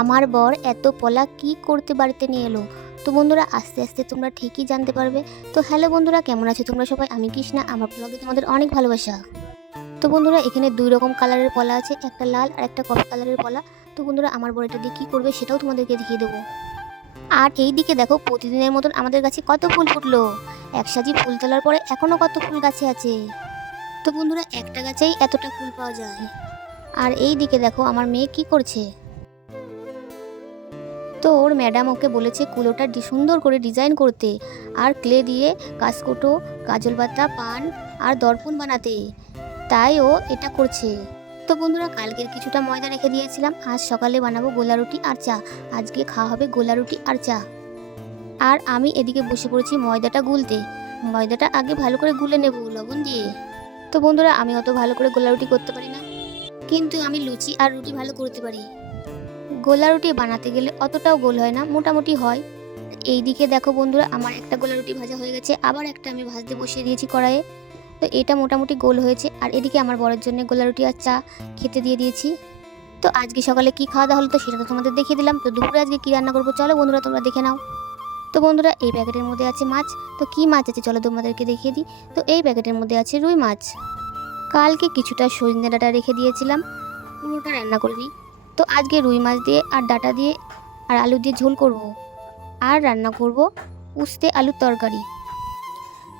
আমার বর এত পলা কি করতে বাড়িতে নিয়ে এলো। তো বন্ধুরা আস্তে আস্তে তোমরা ঠিকই জানতে পারবে। তো হ্যালো বন্ধুরা, কেমন আছো তোমরা সবাই? আমি কৃষ্ণা, আমার ব্লগে তোমাদের অনেক ভালোবাসা। তো বন্ধুরা এখানে দুই রকম কালারের পলা আছে, একটা লাল আর একটা কফি কালারের পলা। তো বন্ধুরা আমার বর এটা দিয়ে কী করবে সেটাও তোমাদেরকে দেখিয়ে দেবো। আর এই দিকে দেখো, প্রতিদিনের মতন আমাদের গাছে কত ফুল ফুটলো। এক সাজি ফুল তোলার পরে এখনও কত ফুল গাছে আছে। তো বন্ধুরা একটা গাছেই এতটা ফুল পাওয়া যায়। আর এই দিকে দেখো আমার মেয়ে কি করছে। তো ওর ম্যাডাম ওকে বলেছে কুলোটা সুন্দর করে ডিজাইন করতে, আর ক্লে দিয়ে কাসকোটো, কাজল পাতা, পান আর দর্পণ বানাতে। তাই ও এটা করছে। তো বন্ধুরা কালকের কিছুটা ময়দা রেখে দিয়েছিলাম, আজ সকালে বানাবো গোলা রুটি আর চা। আজকে খাওয়া হবে গোলা রুটি আর চা। আর আমি এদিকে বসে পড়েছি ময়দাটা গুলতে। ময়দাটা আগে ভালো করে গুলে নেব লবণ দিয়ে। তো বন্ধুরা আমি অত ভালো করে গোলা রুটি করতে পারি না, কিন্তু আমি লুচি আর রুটি ভালো করতে পারি। গোলা রুটি বানাতে গেলে অতটাও গোল হয় না, মোটামুটি হয়। এই দিকে দেখো বন্ধুরা আমার একটা গোলা রুটি ভাজা হয়ে গেছে, আবার একটা আমি ভাজতে বসিয়ে দিয়েছি কড়াইয়ে। তো এটা মোটামুটি গোল হয়েছে। আর এদিকে আমার বরের জন্য গোলা রুটি আর চা খেতে দিয়ে দিয়েছি। তো আজকে সকালে কি খাওয়া দাওয়া হলো তো সেটা তো তোমাদের দেখিয়ে দিলাম। তো দুপুরে আজকে কী রান্না করবো চলো বন্ধুরা তোমরা দেখে নাও। তো বন্ধুরা এই প্যাকেটের মধ্যে আছে মাছ। তো কী মাছ আছে চলো তোমাদেরকে দেখিয়ে দিই। তো এই প্যাকেটের মধ্যে আছে রুই মাছ। কালকে কিছুটা সজনে ডাঁটা রেখে দিয়েছিলাম, পুরোটা রান্না করে দিই। তো আজকে রুই মাছ দিয়ে আর ডাঁটা দিয়ে আর আলু দিয়ে ঝোল করব। আর রান্না করব উস্তে আলুর তরকারি।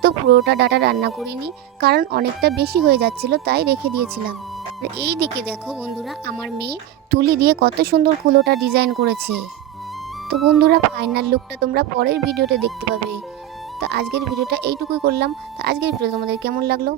তো পুরোটা ডাঁটা রান্না করিনি, কারণ অনেকটা বেশি হয়ে যাচ্ছিল, তাই রেখে দিয়েছিলাম। আর এই দিকে দেখো বন্ধুরা আমার মেয়ে তুলি দিয়ে কত সুন্দর কুলোটা ডিজাইন করেছে। তো বন্ধুরা ফাইনাল লুকটা তোমরা পরের ভিডিওতে দেখতে পাবে। তো আজকের ভিডিওটা এইটুকুই করলাম। তো আজকের ভিডিও তোমাদের কেমন লাগলো?